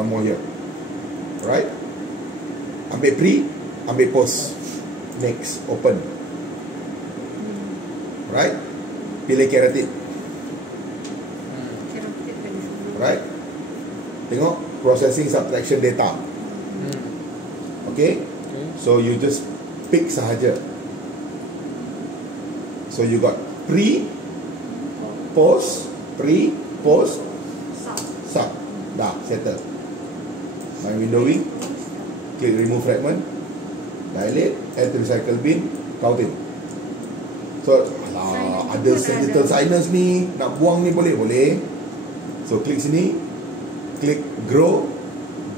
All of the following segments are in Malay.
one more here. Right? Ambil pre, ambil post. Next, open. Right? Pilih keratin. Right? Tengok processing subtraction data. Okay? So you just pick sahaja. So you got pre, post, pre, post, sub. Dah, settle. My windowing, click remove fragment, dilate, add to recycle bin, counting. So, alah, ada little sinus ni, nak buang ni boleh. So, klik sini, klik grow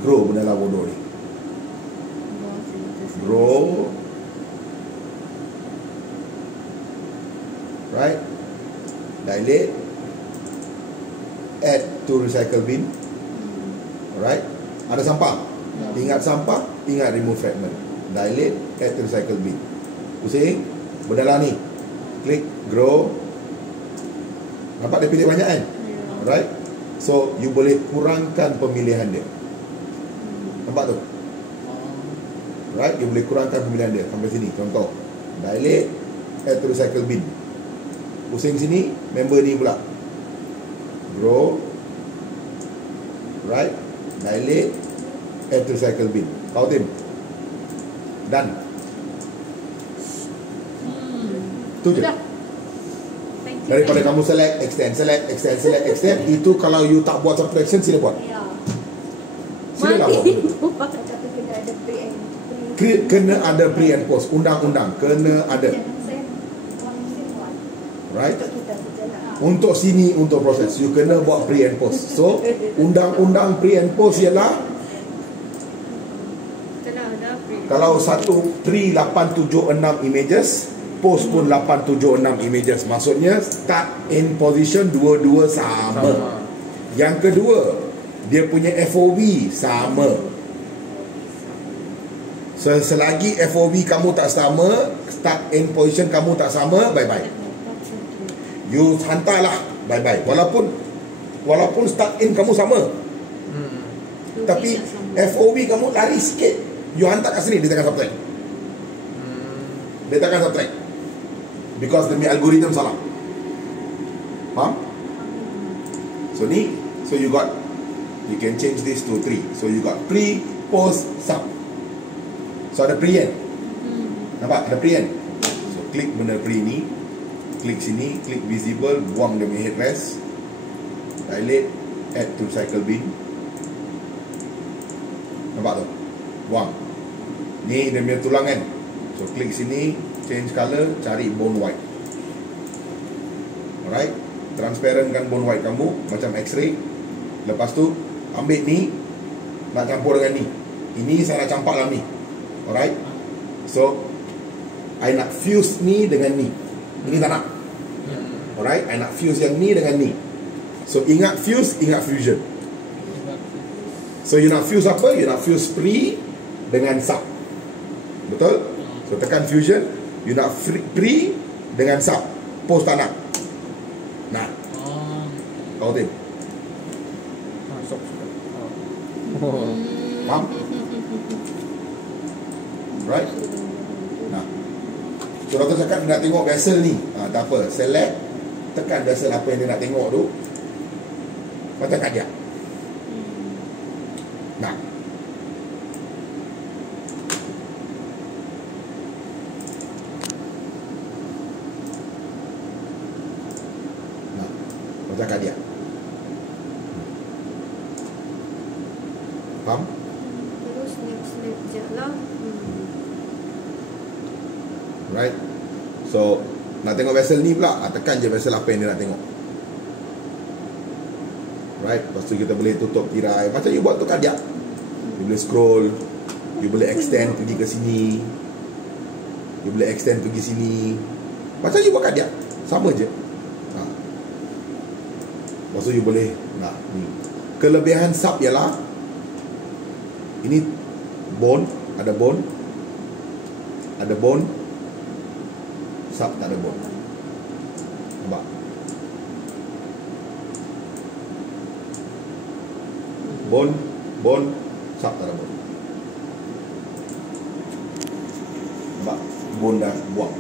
benda lah bodoh ni. Grow. Right? Dilate, add to recycle bin. Alright? Ada sampah. Ingat sampah, ingat remove fragment. Dilate, add to recycle bin. Pusing, benda lah ni. Klik grow. Nampak dia pilih banyak kan? Alright? So, you boleh kurangkan pemilihan dia. Nampak tu? Right? You boleh kurangkan pemilihan dia. Sampai sini, contoh. Dilate, add to recycle bin. Pusing sini, member ni pula. Grow. Right? Dilate, add to recycle bin. Kau tim. Done. Tu je. Daripada kamu select, extend. Itu kalau you tak buat subtraction, sila buat. Sila lah buat. Kena ada pre and post. Undang-undang kena ada. Right? Untuk sini, untuk proses, you kena buat pre and post. So, undang-undang pre and post ialah kalau satu pre 876 images, post pun 876 images. Maksudnya start in position dua-dua sama. Yang kedua, dia punya FOV sama. Selagi FOV kamu tak sama, start in position kamu tak sama, bye-bye. You hantarlah, bye-bye. Walaupun start in kamu sama, tapi FOV kamu lari sikit, you hantar kat sini, dia takkan subtract. Dia takkan subtract because demi algorithm salah. Faham? So ni, so you can change this to 3. So you got pre, post, sub. So ada pre kan? Nampak? Ada pre kan? So klik benda pre ni, klik sini, klik visible, buang demi headrest, dilate, add to recycle bin. Nampak tu? Buang. Ni dia punya tulang kan? So klik sini, change color, cari bone white. Alright? Transparentkan bone white kamu macam x-ray. Lepas tu ambil ni, nak campur dengan ni. Ini saya nak campak dalam ni. Alright? So I nak fuse ni dengan ni. Ini tak nak. Alright? I nak fuse yang ni dengan ni. So ingat fuse, ingat fusion. So you nak fuse apa? You nak fuse pre dengan sub. Betul? So tekan fusion. You nak pre dengan sub. Post tak nak. Nah. Kau tim. Faham? Right? Nah. So doktor cakap dia nak tengok vessel ni. Tak apa. Select. Tekan vessel apa yang dia nak tengok tu. Macam kajak. Nah. Nah. Macam kajak. Faham? Terus snap je lah. Right? So nak tengok vessel ni pula, tekan je vessel apa yang dia nak tengok. Right? Lepas tu kita boleh tutup tirai. Macam you buat tu kadiak. You boleh scroll, you boleh extend pergi ke sini, you boleh extend pergi sini. Macam you buat kadiak. Sama je. Lepas tu you boleh ni. Kelebihan sub ialah ini bone, ada bone, ada bone, sub tak ada bone. Nampak? Bone, Bone, sub tak ada bone. Nampak? Bone dah buang.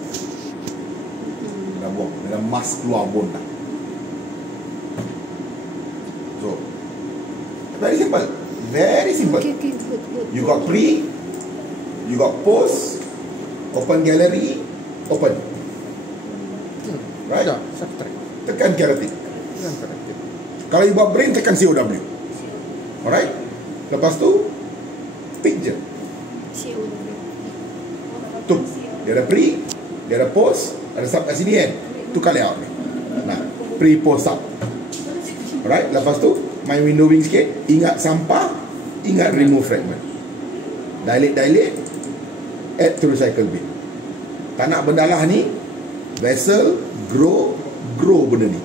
Dah buang. Dah mask keluar bone dah. So, very simple. Very simple. Okay, good. You got pre, you got post, open gallery, open. Right? Ya, subtract. Tekan carotid. Yang corrected. Kalau you buat brain, tekan COW. Alright? Lepas tu, picture. Tu, dia ada pre, dia ada post, ada sub kat sini kan. Tukar layout ni. Nah, pre, post, sub. Alright? Lepas tu, main windowing sikit. Ingat sampah, ingat remove fragment. Dilate, add to recycle bin. Tak nak benda lah ni, vessel, grow benda ni.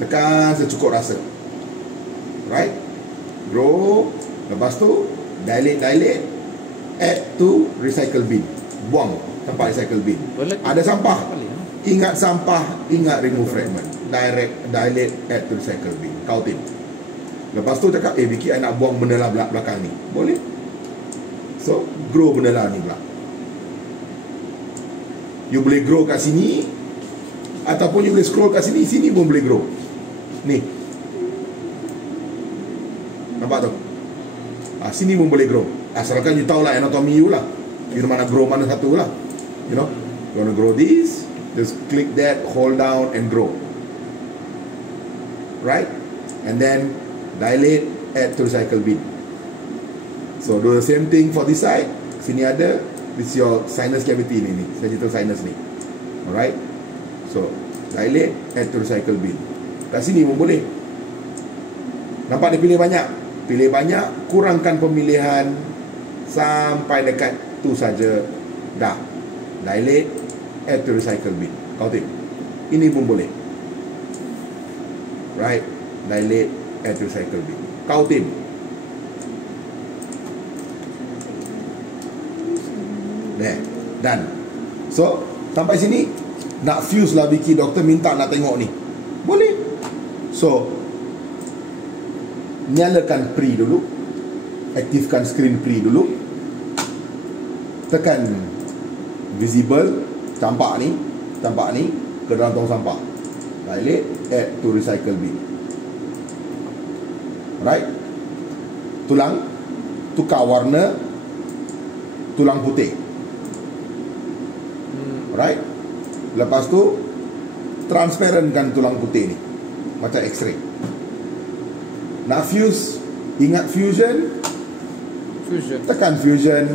Tekan secukup rasa. Right? Grow. Lepas tu dilate, add to recycle bin. Buang tempat recycle bin. Ada sampah, ingat sampah, ingat remove fragment. Dilate, add to recycle bin. Kautin. Lepas tu cakap, Vicky, I nak buang benda lah belakang ni. Boleh? So, grow benda lah ni pula. You boleh grow kat sini, ataupun you boleh scroll kat sini. Sini pun boleh grow. Ni. Nampak tu? Sini pun boleh grow. Asalkan you tahu lah anatomy you lah. You mana grow mana satu lah. You know, you want to grow this, just click that, hold down and grow. Right? And then dilate, add to recycle bin. So do the same thing for this side. Sini ada, this is your sinus cavity ni, sagittal sinus ni. Alright? So dilate, add to recycle bin. Kat sini pun boleh. Nampak dia pilih banyak. Pilih banyak, kurangkan pemilihan sampai dekat tu saja. Dah. Dilate, add to recycle bin. Kau tengok. Ini pun boleh. Right? Dilate, add to recycle bin. Kau tengok. There. Done. So, sampai sini nak fuse lah Vicky, doktor minta nak tengok ni. Boleh. So, nyalakan pre dulu. Aktifkan screen pre dulu. Tekan visible, campak ni ke dalam tong sampah. Dilate, add to recycle bin. Right? Tulang, tukar warna tulang putih. Right? Lepas tu transparentkan tulang putih ni macam x-ray. Nak fuse, ingat fusion, tekan fusion.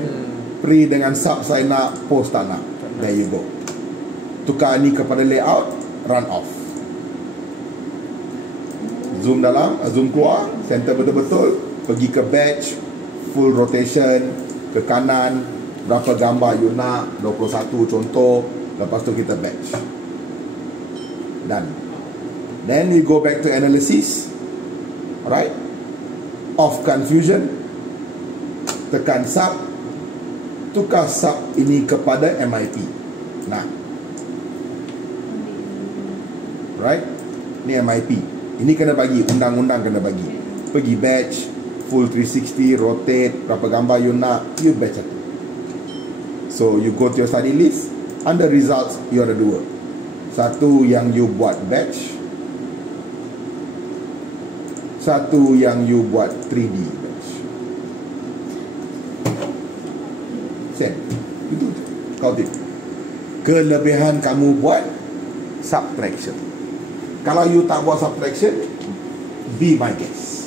Pre dengan sub saya nak, post tak nak. There you go. Tukar ni kepada layout, run off. Zoom dalam, zoom keluar, center betul-betul, pergi ke batch, full rotation, ke kanan, berapa gambar you nak, 21 contoh. Lepas tu kita batch. Done. Then you go back to analysis. Alright? Off confusion. Tekan sub. Tukar sub ini kepada MIP. Nah. Right? Ni MIP. Ini kena bagi, undang-undang kena bagi. Pergi batch, full 360, rotate, berapa gambar you nak, you batch satu. So you go to your study list. Under results, you ada dua. Satu yang you buat batch, satu yang you buat 3D batch. Send. Itu kau tip. Kelebihan kamu buat subtraction. Kalau you tak buat subtraction, be my guest.